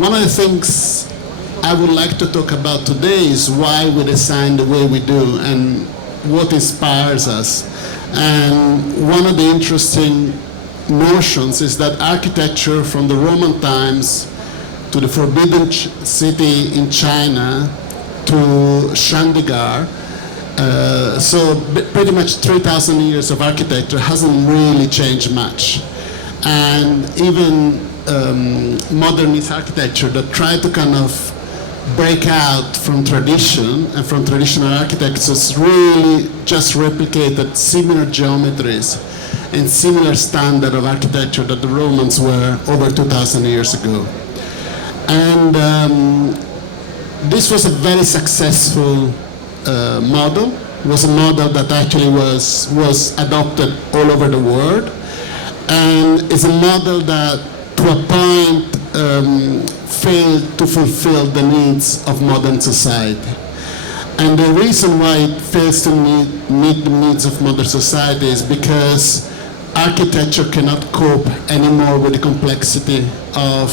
One of the things I would like to talk about today is why we design the way we do and what inspires us. And one of the interesting notions is that architecture from the Roman times to the Forbidden City in China to Chandigarh, so pretty much 3,000 years of architecture hasn't really changed much. And even modernist architecture that try to kind of break out from tradition and from traditional architectures really just replicated similar geometries and similar standard of architecture that the Romans were over 2,000 years ago. And this was a very successful model. It was a model that actually was adopted all over the world. And it's a model that to a point failed to fulfill the needs of modern society. And the reason why it fails to meet the needs of modern society is because architecture cannot cope anymore with the complexity of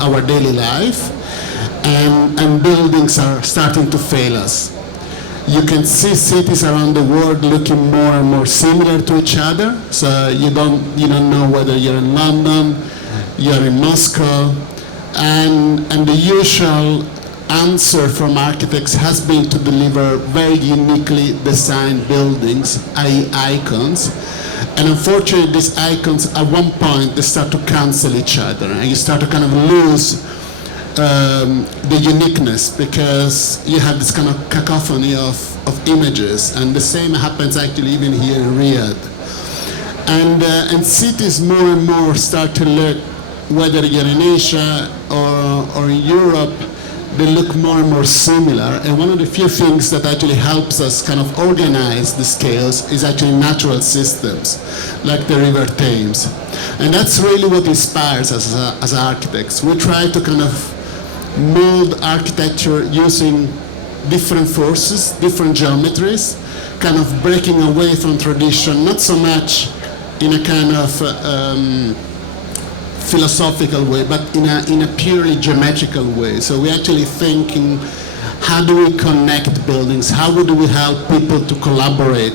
our daily life, and buildings are starting to fail us. You can see cities around the world looking more and more similar to each other. So you don't know whether you're in London, you're in Moscow, and the usual answer from architects has been to deliver very uniquely designed buildings, i.e. icons. And unfortunately, these icons, at one point, they start to cancel each other, and you start to kind of lose the uniqueness because you have this kind of cacophony of images. And the same happens actually even here in Riyadh. And cities more and more start to look, whether you're in Asia or in Europe, they look more and more similar. And one of the few things that actually helps us kind of organize the scales is actually natural systems, like the River Thames. And that's really what inspires us as architects. We try to kind of mold architecture using different forces, different geometries, kind of breaking away from tradition, not so much in a kind of philosophical way, but in a purely geometrical way. So we actually think in how do we connect buildings, how do we help people to collaborate,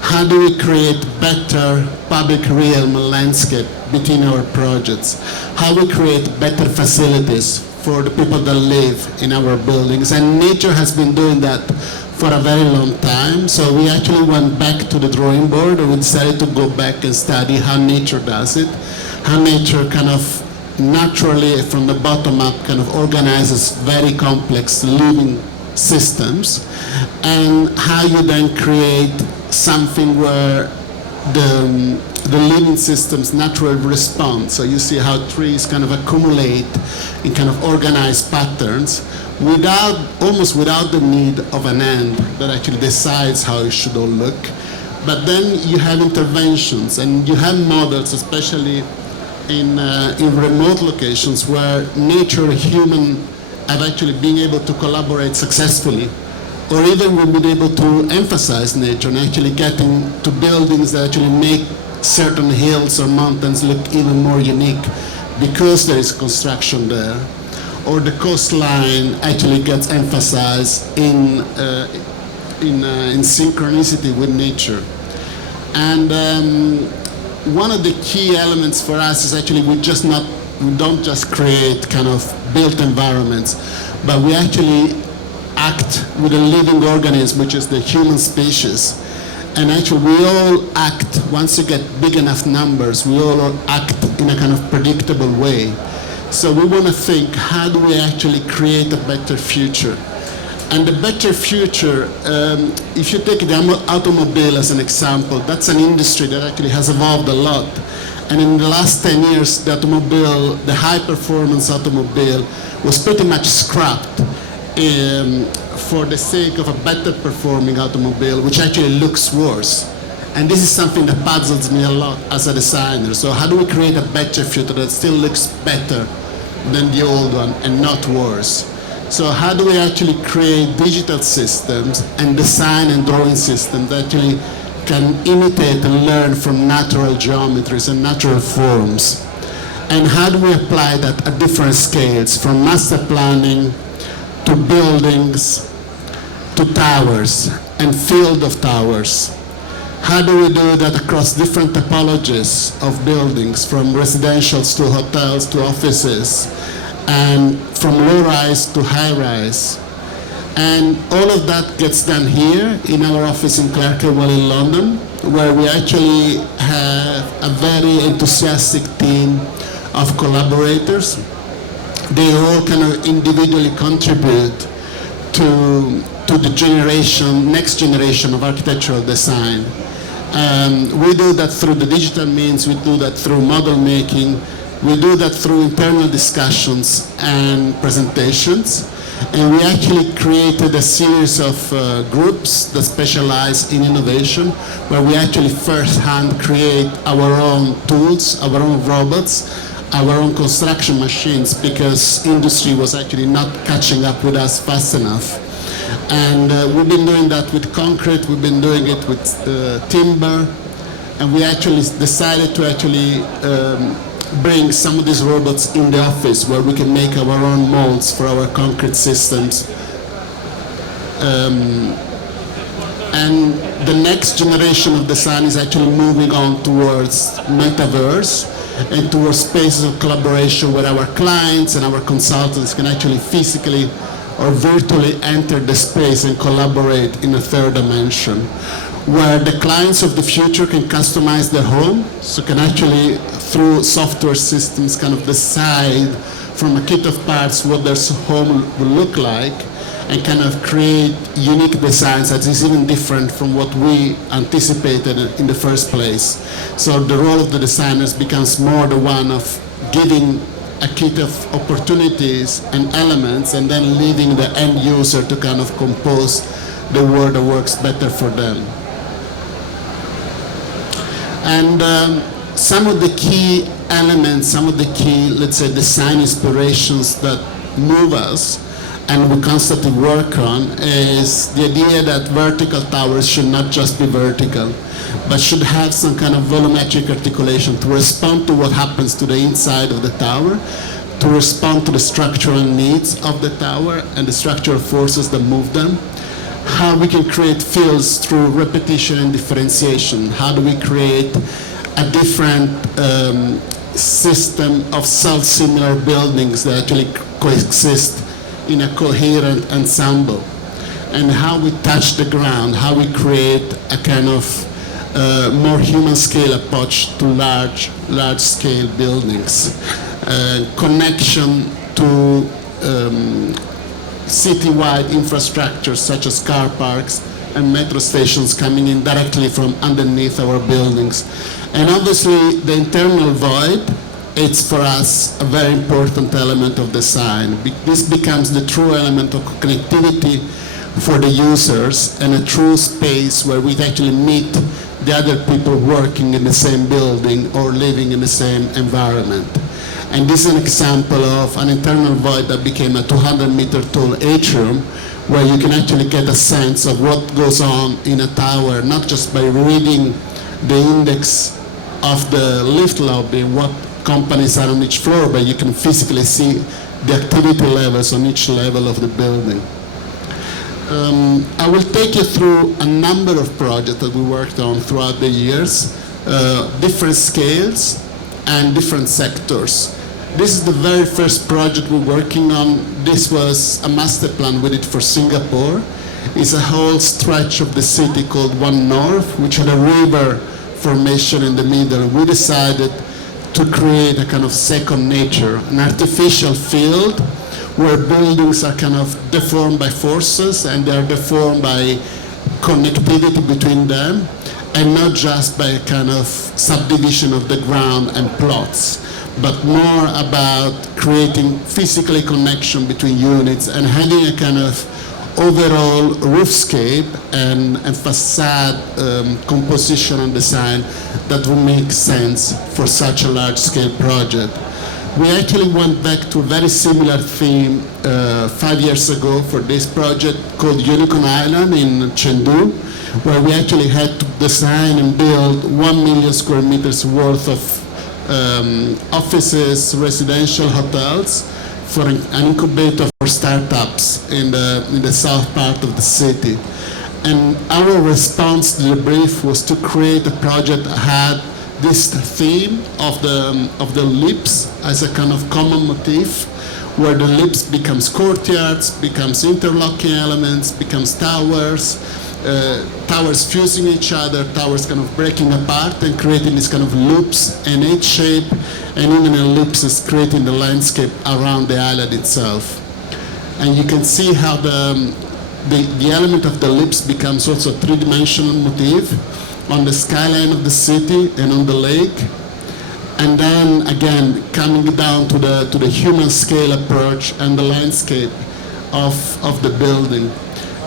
how do we create better public realm and landscape between our projects, how we create better facilities for the people that live in our buildings. And nature has been doing that for a very long time. So we actually went back to the drawing board and we decided to go back and study how nature does it, how nature kind of naturally from the bottom up kind of organizes very complex living systems, and how you then create something where the living systems naturally respond. So you see how trees kind of accumulate in kind of organized patterns almost without the need of an end that actually decides how it should all look. But then you have interventions and you have models, especially in remote locations where nature and human have actually been able to collaborate successfully, or even we've been able to emphasize nature and actually getting to buildings that actually make certain hills or mountains look even more unique because there is construction there, or the coastline actually gets emphasized in synchronicity with nature. And one of the key elements for us is actually we don't just create kind of built environments, but we actually act with a living organism, which is the human species. And actually we all act, once you get big enough numbers, we all act in a kind of predictable way. So we want to think, how do we actually create a better future? And the better future, if you take the automobile as an example, that's an industry that actually has evolved a lot. And in the last 10 years, the automobile, the high-performance automobile, was pretty much scrapped for the sake of a better performing automobile, which actually looks worse. And this is something that puzzles me a lot as a designer. So how do we create a better future that still looks better than the old one and not worse? So how do we actually create digital systems and design and drawing systems that actually can imitate and learn from natural geometries and natural forms? And how do we apply that at different scales, from master planning to buildings to towers and field of towers? How do we do that across different topologies of buildings, from residentials to hotels to offices, and from low-rise to high-rise? And all of that gets done here in our office in Clerkenwell in London, where we actually have a very enthusiastic team of collaborators. They all kind of individually contribute to the next generation of architectural design. We do that through the digital means, we do that through model making, we do that through internal discussions and presentations. And we actually created a series of groups that specialize in innovation, where we actually firsthand create our own tools, our own robots, our own construction machines, because industry was actually not catching up with us fast enough. And we've been doing that with concrete, we've been doing it with timber, and we actually decided to actually bring some of these robots in the office, where we can make our own molds for our concrete systems. And the next generation of design is actually moving on towards metaverse and towards spaces of collaboration where our clients and our consultants can actually physically or virtually enter the space and collaborate in a third dimension, where the clients of the future can customize their home, so can actually, through software systems, kind of decide from a kit of parts what their home will look like, and kind of create unique designs that is even different from what we anticipated in the first place. So the role of the designers becomes more the one of giving a kit of opportunities and elements, and then leaving the end user to kind of compose the world that works better for them. And some of the key elements, some of the key, let's say, design inspirations that move us and we constantly work on is the idea that vertical towers should not just be vertical, but should have some kind of volumetric articulation to respond to what happens to the inside of the tower, to respond to the structural needs of the tower and the structural forces that move them. How we can create fields through repetition and differentiation. How do we create a different system of self-similar buildings that actually coexist in a coherent ensemble? And how we touch the ground, how we create a kind of more human scale approach to large scale buildings. Connection to citywide infrastructure such as car parks and metro stations coming in directly from underneath our buildings. And obviously the internal void, it's for us a very important element of design. This becomes the true element of connectivity for the users and a true space where we actually meet the other people working in the same building or living in the same environment. And this is an example of an internal void that became a 200-meter tall atrium, where you can actually get a sense of what goes on in a tower, not just by reading the index of the lift lobby, what companies are on each floor, but you can physically see the activity levels on each level of the building. I will take you through a number of projects that we worked on throughout the years, different scales and different sectors. This is the very first project we're working on. This was a master plan we did for Singapore. It's a whole stretch of the city called One North, which had a river formation in the middle. We decided to create a kind of second nature, an artificial field where buildings are kind of deformed by forces, and they are deformed by connectivity between them, and not just by a kind of subdivision of the ground and plots, but more about creating physically connection between units and having a kind of overall roofscape and facade composition and design that will make sense for such a large-scale project. We actually went back to a very similar theme 5 years ago for this project called Unicorn Island in Chengdu, where we actually had to design and build 1 million square meters worth of offices, residential hotels, for an incubator for startups in the south part of the city. And our response to the brief was to create a project that had this theme of the lips as a kind of common motif, where the lips becomes courtyards, becomes interlocking elements, becomes towers, towers fusing each other, towers kind of breaking apart and creating this kind of loops and H shape, and even ellipses creating the landscape around the island itself. And you can see how the element of the lips becomes also a three-dimensional motif on the skyline of the city and on the lake. And then again, coming down to the human scale approach and the landscape of the building.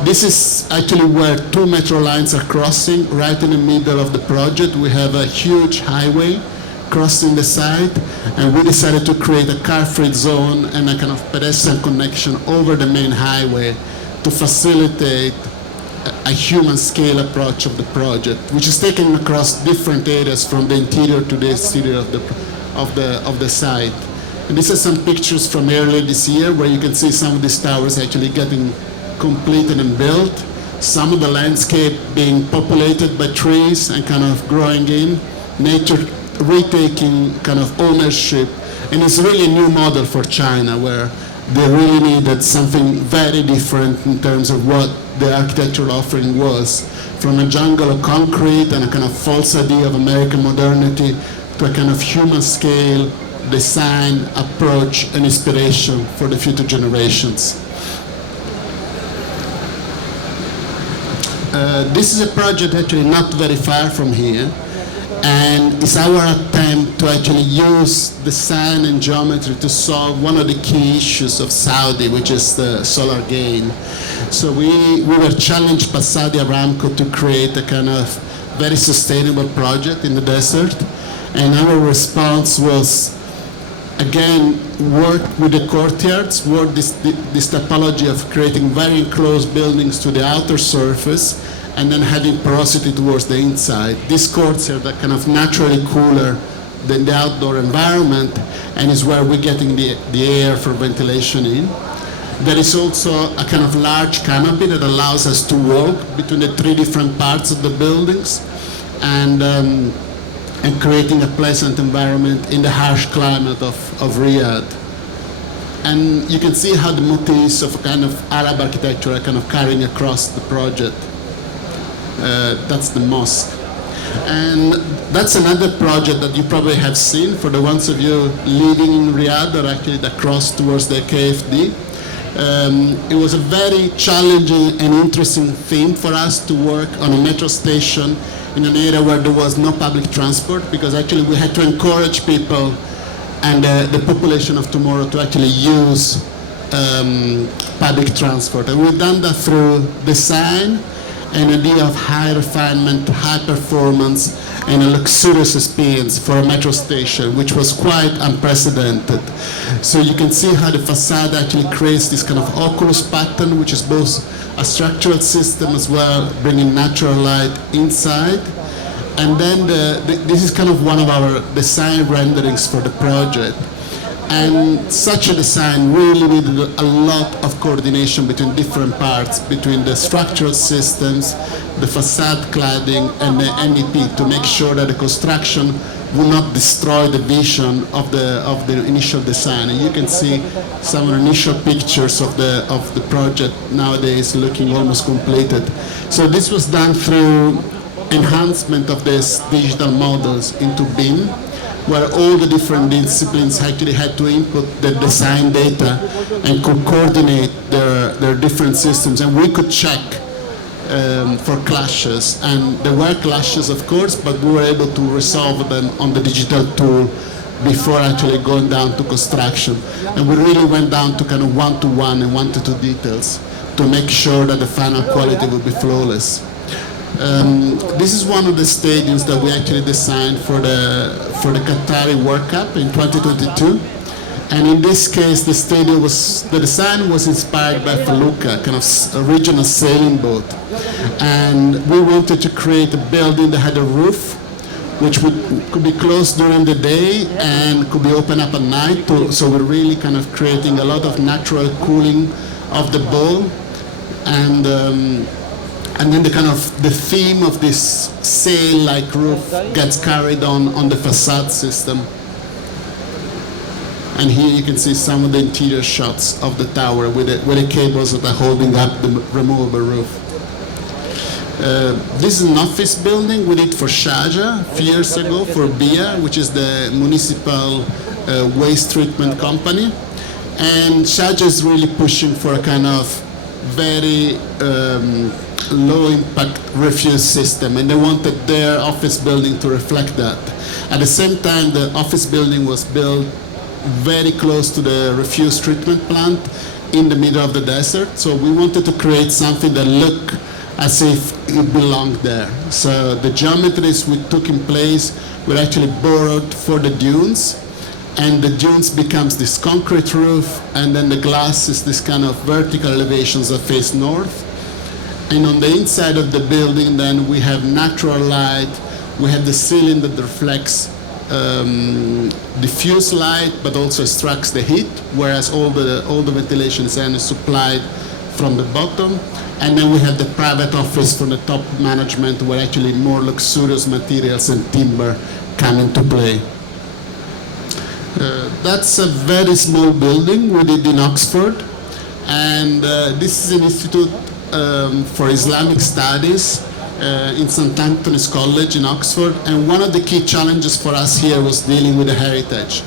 This is actually where two metro lines are crossing. Right in the middle of the project, we have a huge highway crossing the site, and we decided to create a car-free zone and a kind of pedestrian connection over the main highway to facilitate a human scale approach of the project, which is taken across different areas from the interior to the exterior of the site. And these are some pictures from earlier this year where you can see some of these towers actually getting completed and built, some of the landscape being populated by trees and kind of growing in, nature retaking kind of ownership. And it's really a new model for China, where they really needed something very different in terms of what the architectural offering was, from a jungle of concrete and a kind of false idea of American modernity to a kind of human scale design, approach, and inspiration for the future generations. This is a project actually not very far from here, and it's our attempt to actually use design and geometry to solve one of the key issues of Saudi, which is the solar gain. So we were challenged by Saudi Aramco to create a kind of very sustainable project in the desert, and our response was, again, work with the courtyards, work this typology of creating very enclosed buildings to the outer surface, and then having porosity towards the inside. These courtyards are kind of naturally cooler than the outdoor environment, and is where we're getting the air for ventilation in. There is also a kind of large canopy that allows us to walk between the three different parts of the buildings, and creating a pleasant environment in the harsh climate of Riyadh. And you can see how the motifs of kind of Arab architecture are kind of carrying across the project. That's the mosque. And that's another project that you probably have seen for the ones of you living in Riyadh or actually that cross towards the KFD. It was a very challenging and interesting theme for us to work on a metro station in an area where there was no public transport, because actually we had to encourage people and the population of tomorrow to actually use public transport. And we've done that through design, an idea of high refinement, high performance, and a luxurious experience for a metro station, which was quite unprecedented. So you can see how the facade actually creates this kind of oculus pattern, which is both a structural system as well, bringing natural light inside. And then this is kind of one of our design renderings for the project. And such a design really needed a lot of coordination between different parts, between the structural systems, the facade cladding, and the MEP, to make sure that the construction will not destroy the vision of the initial design. And you can see some of the initial pictures of the project nowadays looking almost completed. So this was done through enhancement of these digital models into BIM, where all the different disciplines actually had to input their design data and could coordinate their different systems. And we could check for clashes. And there were clashes, of course, but we were able to resolve them on the digital tool before actually going down to construction. And we really went down to kind of one-to-one and one-to-two details to make sure that the final quality would be flawless. This is one of the stadiums that we actually designed for the Qatari World Cup in 2022. And in this case, the design was inspired by Felucca, kind of a regional sailing boat. And we wanted to create a building that had a roof which could be closed during the day and could be opened up at night. So we're really kind of creating a lot of natural cooling of the bowl. And then the theme of this sail-like roof gets carried on the facade system. And here you can see some of the interior shots of the tower with the cables that are holding up the removable roof. This is an office building we did for Sharjah a few years ago for BIA, which is the municipal waste treatment company. And Sharjah is really pushing for a kind of very low impact refuse system, and they wanted their office building to reflect that. At the same time, the office building was built very close to the refuse treatment plant in the middle of the desert. So we wanted to create something that looked as if it belonged there. So the geometries we took in place were actually borrowed for the dunes, and the dunes becomes this concrete roof, and then the glass is this kind of vertical elevations that face north. And on the inside of the building, then we have natural light. We have the ceiling that reflects diffuse light, but also extracts the heat, whereas all the ventilation is then supplied from the bottom. And then we have the private office from the top management, where actually more luxurious materials and timber come into play. That's a very small building we did in Oxford, and this is an institute for Islamic Studies in St. Anthony's College in Oxford, and one of the key challenges for us here was dealing with the heritage.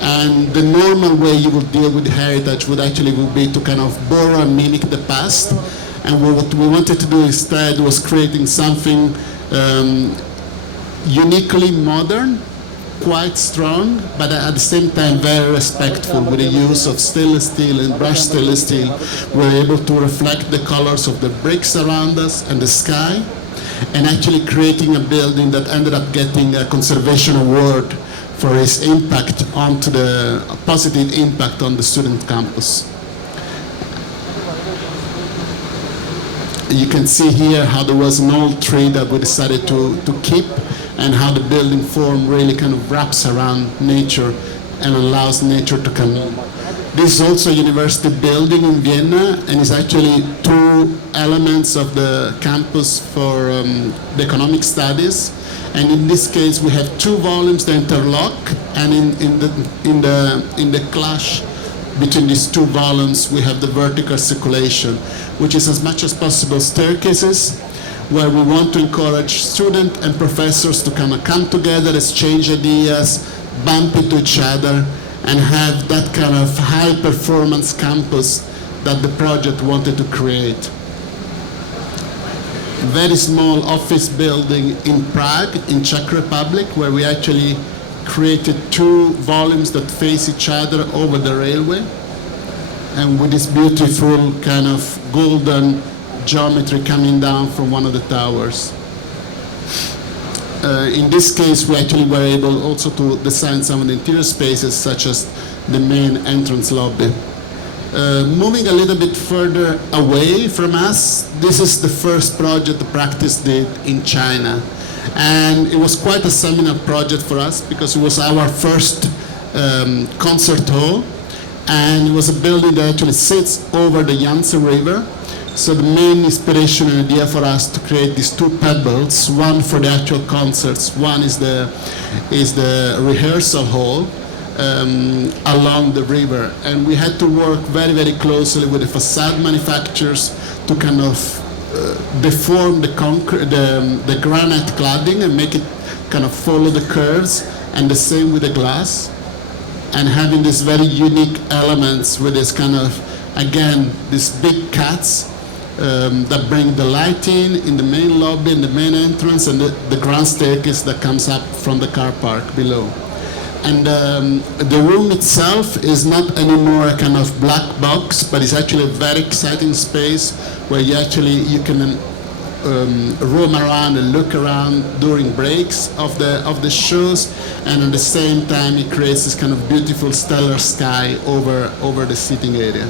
And the normal way you would deal with the heritage would be to kind of borrow and mimic the past, and what we wanted to do instead was creating something uniquely modern, quite strong, but at the same time very respectful, with the use of stainless steel and brushed stainless steel. We're able to reflect the colors of the bricks around us and the sky, and actually creating a building that ended up getting a conservation award for its impact onto the positive impact on the student campus. You can see here how there was an old tree that we decided to keep, and how the building form really kind of wraps around nature and allows nature to come in. This is also a university building in Vienna, and it's actually two elements of the campus for the economic studies. And in this case, we have two volumes that interlock, and in the clash between these two volumes, we have the vertical circulation, which is as much as possible staircases, where we want to encourage students and professors to kind of come together, exchange ideas, bump into each other, and have that kind of high-performance campus that the project wanted to create. Very small office building in Prague, in Czech Republic, where we actually created two volumes that face each other over the railway, and with this beautiful kind of golden geometry coming down from one of the towers. In this case, we actually were able also to design some of the interior spaces, such as the main entrance lobby. Moving a little bit further away from us, this is the first project the practice did in China. And it was quite a seminal project for us, because it was our first concert hall, and it was a building that actually sits over the Yangtze River. So the main inspiration and idea for us to create these two pebbles, one for the actual concerts, one is the rehearsal hall along the river. And we had to work very, very closely with the facade manufacturers to kind of deform the concrete, the granite cladding, and make it kind of follow the curves, and the same with the glass. And having these very unique elements with this kind of, again, these big cats that bring the light in the main lobby and the main entrance, and the grand staircase that comes up from the car park below. And the room itself is not anymore a kind of black box, but it's actually a very exciting space where you can roam around and look around during breaks of the shows, and at the same time it creates this kind of beautiful stellar sky over the sitting area.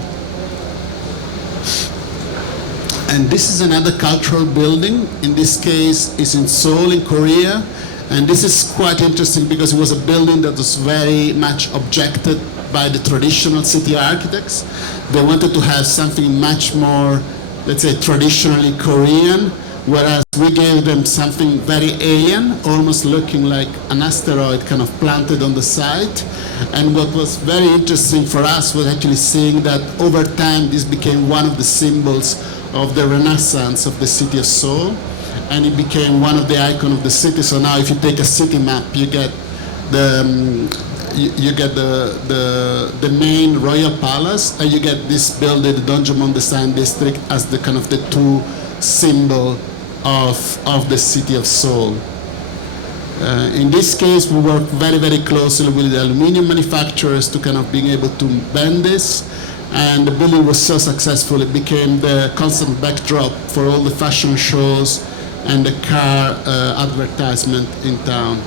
And this is another cultural building. In this case, it's in Seoul, in Korea, And this is quite interesting because it was a building that was very much objected by the traditional city architects. They wanted to have something much more, let's say, traditionally Korean, whereas we gave them something very alien, almost looking like an asteroid kind of planted on the site. And what was very interesting for us was actually seeing that over time this became one of the symbols of the Renaissance of the city of Seoul, and it became one of the icons of the city. So now if you take a city map, you get the the main royal palace, and you get this building, the Donjumon Design District, as the kind of the two symbol of the city of Seoul. In this case, we work very, very closely with the aluminum manufacturers to kind of being able to bend this, and the building was so successful it became the constant backdrop for all the fashion shows and the car advertisement in town.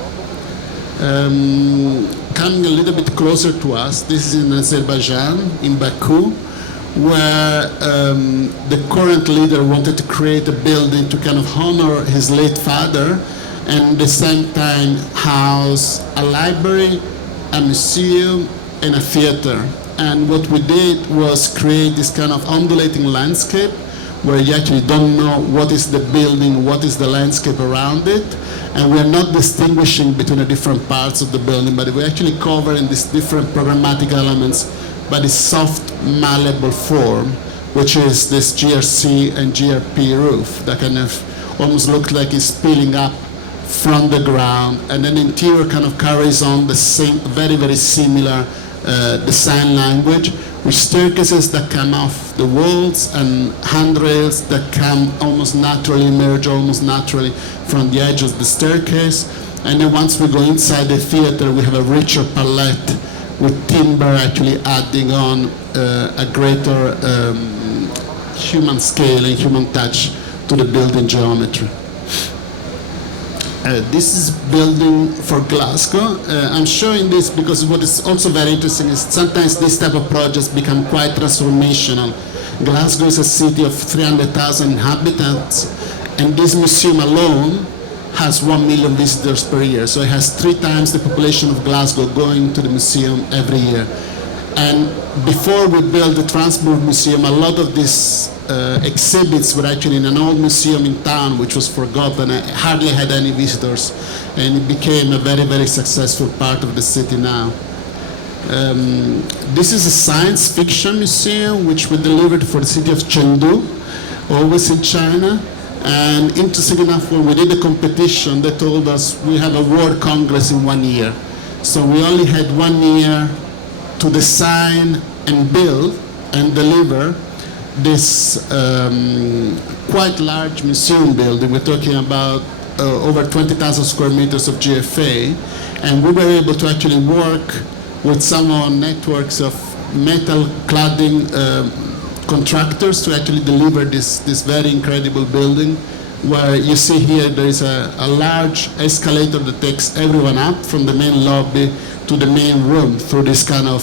Coming a little bit closer to us, this is in Azerbaijan, in Baku, where the current leader wanted to create a building to kind of honor his late father and at the same time house a library, a museum, and a theater. And what we did was create this kind of undulating landscape where you actually don't know what is the building, what is the landscape around it, and we're not distinguishing between the different parts of the building, but we're actually covering these different programmatic elements by this soft, malleable form, which is this GRC and GRP roof that kind of almost looks like it's peeling up from the ground, and then the interior kind of carries on the same, very, very similar design language, with staircases that come off the walls and handrails that come almost naturally, emerge almost naturally from the edge of the staircase. And then once we go inside the theater, we have a richer palette with timber actually adding on a greater human scale and human touch to the building geometry. This is building for Glasgow. I'm showing this because what is also very interesting is sometimes this type of projects become quite transformational. Glasgow is a city of 300,000 inhabitants, and this museum alone has 1 million visitors per year. So it has 3 times the population of Glasgow going to the museum every year. And before we built the Transport Museum, a lot of these exhibits were actually in an old museum in town, which was forgotten. It hardly had any visitors, and it became a very, very successful part of the city now. This is a science fiction museum, which we delivered for the city of Chengdu, always in China. And interesting enough, when we did the competition, they told us we have a World Congress in 1 year. So we only had 1 year to design and build and deliver this quite large museum building. We're talking about over 20,000 square meters of GFA, and we were able to actually work with some networks of metal cladding contractors to actually deliver this very incredible building, where you see here there is a large escalator that takes everyone up from the main lobby to the main room through this kind of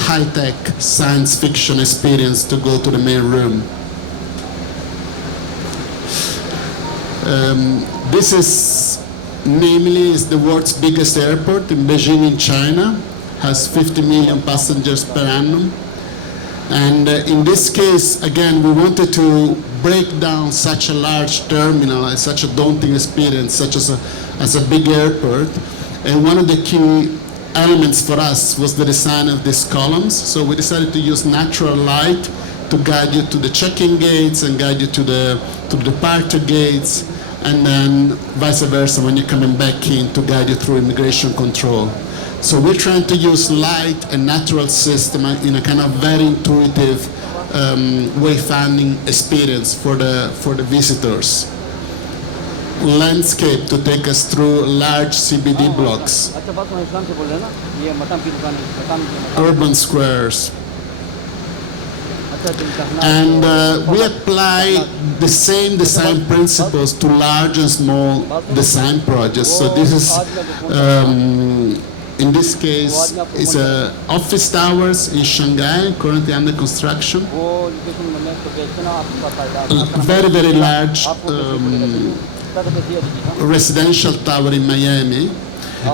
high-tech science fiction experience to go to the main room. This is the world's biggest airport in Beijing in China, has 50 million passengers per annum. And in this case, again, we wanted to break down such a large terminal, such a daunting experience, such as a big airport. And one of the key elements for us was the design of these columns. So we decided to use natural light to guide you to the check-in gates and guide you to the departure gates, and then vice versa when you're coming back in to guide you through immigration control. So we're trying to use light and natural system in a kind of very intuitive wayfinding experience for the visitors. Landscape to take us through large CBD blocks, urban squares. And we apply the same design principles to large and small design projects. So this is, in this case, it's office towers in Shanghai, currently under construction. Very, very large residential tower in Miami.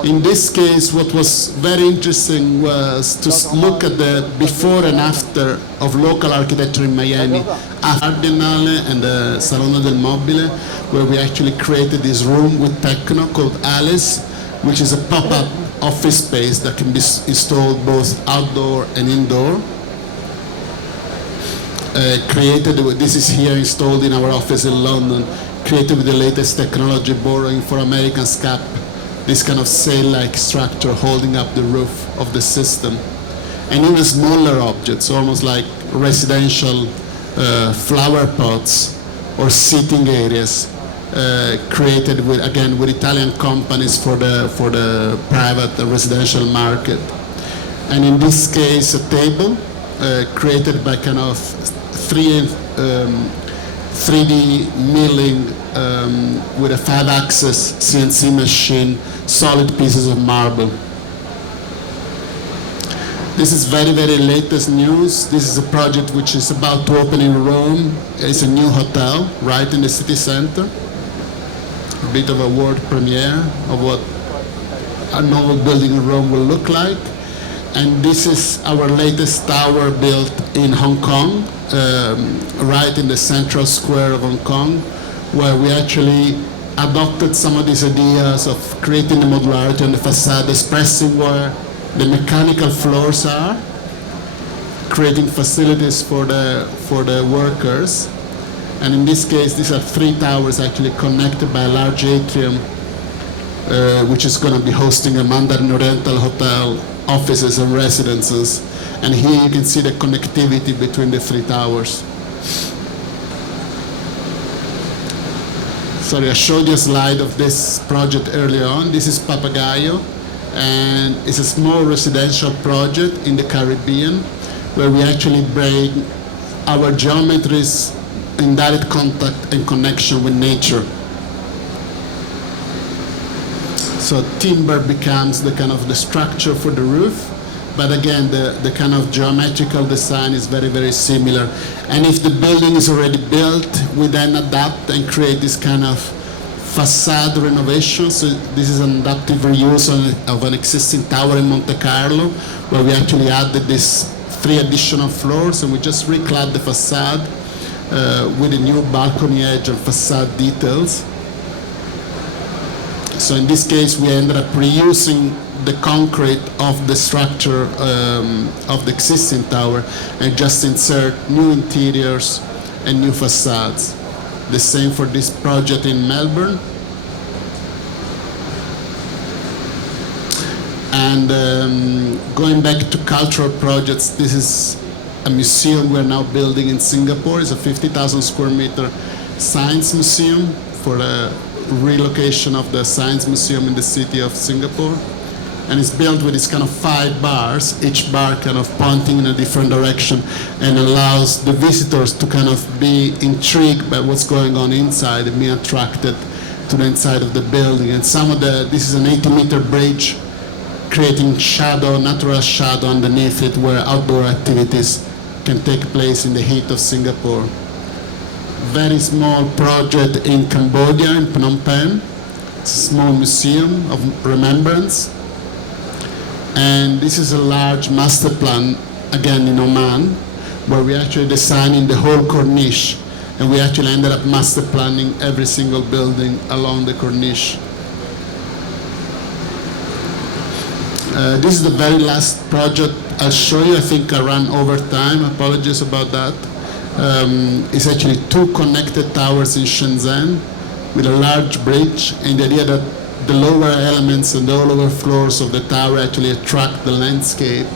In this case, what was very interesting was to look at the before and after of local architecture in Miami, Cardinale and the Salone del Mobile, where we actually created this room with techno called Alice, which is a pop-up office space that can be installed both outdoor and indoor. This is here installed in our office in London, created with the latest technology, borrowing for American SCAP, this kind of sail-like structure holding up the roof of the system. And even smaller objects, almost like residential flower pots or seating areas, created with, again, with Italian companies for the private residential market. And in this case, a table created by kind of 3D milling with a 5-axis CNC machine, solid pieces of marble. This is very, very latest news. This is a project which is about to open in Rome. It's a new hotel right in the city center. A bit of a world premiere of what a novel building in Rome will look like. And this is our latest tower built in Hong Kong, right in the central square of Hong Kong, where we actually adopted some of these ideas of creating the modularity on the facade, expressing where the mechanical floors are, creating facilities for the workers. And in this case, these are 3 towers actually connected by a large atrium, which is going to be hosting a Mandarin Oriental hotel, offices and residences. And here you can see the connectivity between the 3 towers. Sorry, I showed you a slide of this project earlier on. This is Papagayo, and it's a small residential project in the Caribbean where we actually bring our geometries in direct contact and connection with nature. So timber becomes the kind of the structure for the roof, but again, the kind of geometrical design is very, very similar. And if the building is already built, we then adapt and create this kind of facade renovation. So this is an adaptive reuse of an existing tower in Monte Carlo, where we actually added these 3 additional floors, and we just reclad the facade with a new balcony edge and facade details. So in this case, we ended up reusing the concrete of the structure of the existing tower and just insert new interiors and new facades. The same for this project in Melbourne. And going back to cultural projects, this is a museum we're now building in Singapore. It's a 50,000 square meter science museum for the relocation of the science museum in the city of Singapore. And it's built with this kind of 5 bars, each bar kind of pointing in a different direction, and allows the visitors to kind of be intrigued by what's going on inside and be attracted to the inside of the building. And this is an 80-meter bridge creating shadow, natural shadow underneath it, where outdoor activities can take place in the heat of Singapore. Very small project in Cambodia, in Phnom Penh. It's a small museum of remembrance. And this is a large master plan, again in Oman, where we actually designing the whole corniche, and we actually ended up master planning every single building along the corniche. This is the very last project I'll show you. I think I ran over time, apologies about that. It's actually 2 connected towers in Shenzhen with a large bridge, and the idea that the lower elements and the lower floors of the tower actually attract the landscape,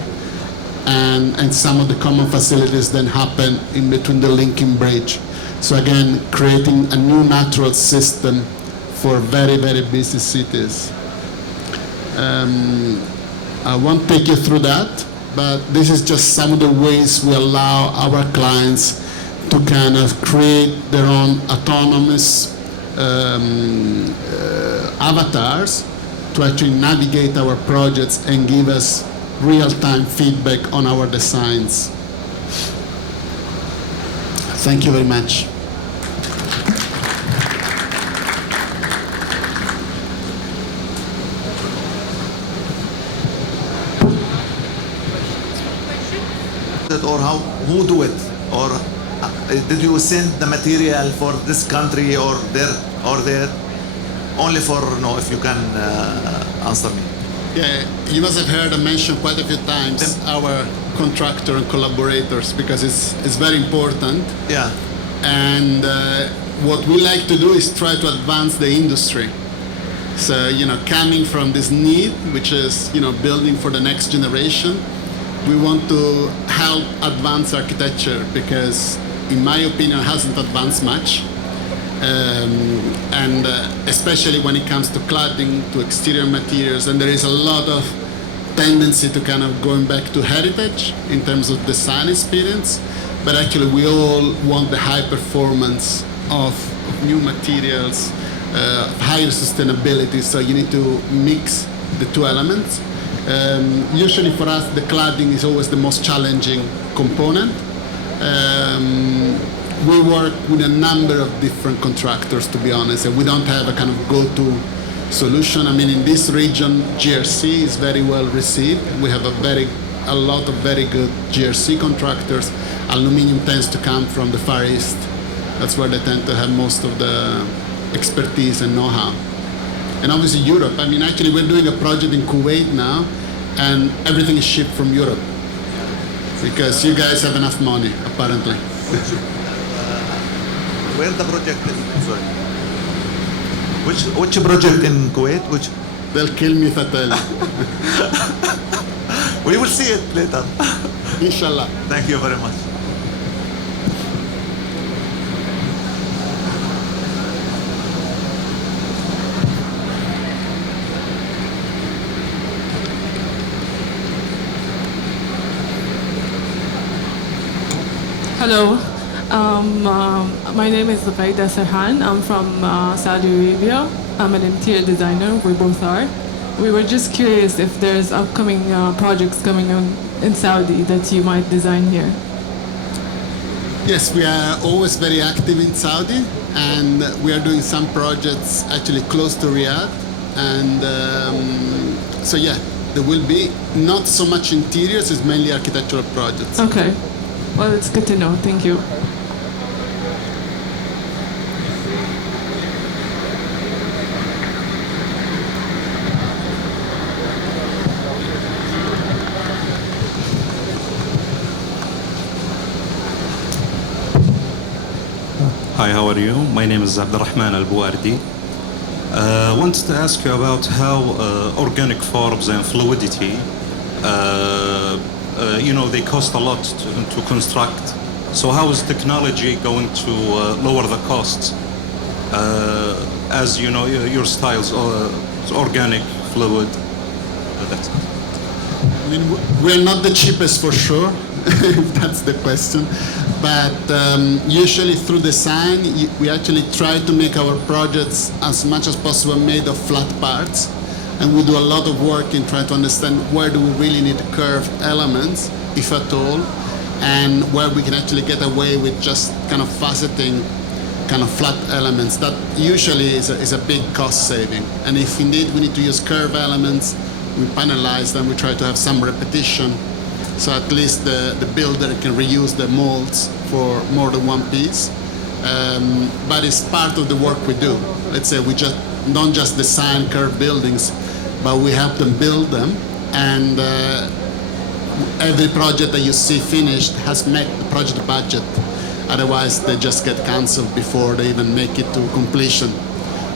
and some of the common facilities then happen in between the linking bridge. So again, creating a new natural system for very, very busy cities. I won't take you through that, but this is just some of the ways we allow our clients to kind of create their own autonomous avatars to actually navigate our projects and give us real-time feedback on our designs. Thank you very much. or who do it, or did you send the material for this country or there? Only for if you can answer me. Yeah, you must have heard I mentioned quite a few times our contractor and collaborators, because it's very important. Yeah. And what we like to do is try to advance the industry. So, coming from this need, which is, building for the next generation, we want to help advance architecture, because, in my opinion, it hasn't advanced much. And especially when it comes to cladding, to exterior materials, and there is a lot of tendency to kind of going back to heritage in terms of design experience, but actually we all want the high performance of new materials, higher sustainability, so you need to mix the two elements. Usually for us the cladding is always the most challenging component. We work with a number of different contractors, to be honest, and we don't have a kind of go-to solution. I mean, in this region, GRC is very well received. We have a lot of very good GRC contractors. Aluminium tends to come from the Far East. That's where they tend to have most of the expertise and know-how. And obviously Europe. I mean, actually we're doing a project in Kuwait now, and everything is shipped from Europe, because you guys have enough money, apparently. Where the project is? Sorry. Which project in Kuwait? Which? They'll kill me if I tell you. We will see it later. Inshallah. Thank you very much. Hello. My name is Zubaida Serhan. I'm from Saudi Arabia. I'm an interior designer. We both are. We were just curious if there's upcoming projects coming in Saudi that you might design here. Yes, we are always very active in Saudi, and we are doing some projects actually close to Riyadh. And so yeah, there will be not so much interiors, it's mainly architectural projects. Okay. Well, it's good to know. Thank you. Hi, how are you? My name is Abdurrahman Al-Buardi. I wanted to ask you about how organic forms and fluidity, they cost a lot to construct. So how is technology going to lower the costs? As you know, your styles are organic, fluid. That's it. I mean, we're not the cheapest for sure, if that's the question. But usually through design, we actually try to make our projects as much as possible made of flat parts. And we do a lot of work in trying to understand where do we really need curved elements, if at all, and where we can actually get away with just kind of faceting kind of flat elements. That usually is a big cost saving. And if indeed we need to use curved elements, we panelize them, we try to have some repetition, so at least the builder can reuse the molds for more than one piece. But it's part of the work we do. Let's say we don't just design curved buildings, but we help them build them, and every project that you see finished has met the project budget. Otherwise, they just get cancelled before they even make it to completion.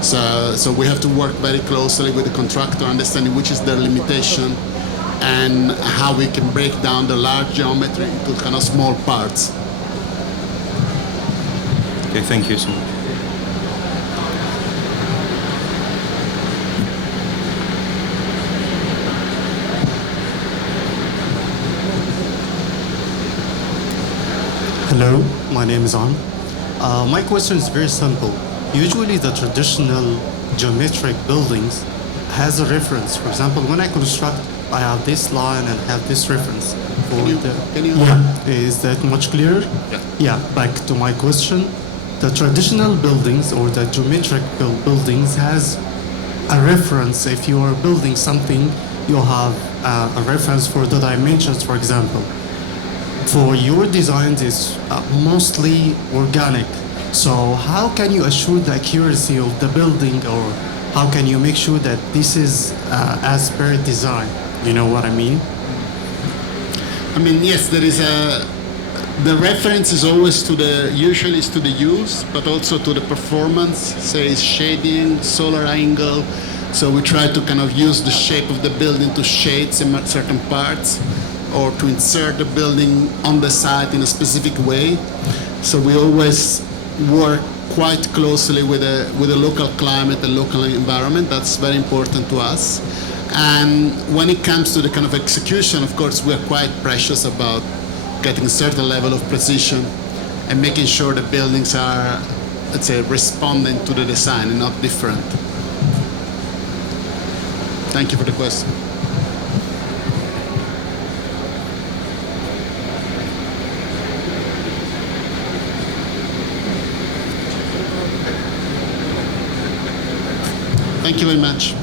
So we have to work very closely with the contractor, understanding which is their limitation and how we can break down the large geometry into kind of small parts. Okay, thank you so much. Hello, my name is Am. My question is very simple. Usually the traditional geometric buildings has a reference. For example, when I construct, I have this line and have this reference. Yeah, is that much clearer? Yeah. Yeah, back to my question. The traditional buildings or the geometric buildings has a reference. If you are building something, you have a reference for the dimensions, for example. for your designs is mostly organic. So how can you assure the accuracy of the building, or how can you make sure that this is as per design? You know what I mean? I mean, yes, there is the reference is always usually is to the use, but also to the performance, say shading, solar angle. So we try to kind of use the shape of the building to shade certain parts, or to insert the building on the site in a specific way. So we always work quite closely with the local climate, the local environment. That's very important to us. And when it comes to the kind of execution, of course, we're quite precious about getting a certain level of precision and making sure the buildings are, let's say, responding to the design and not different. Thank you for the question. Thank you very much.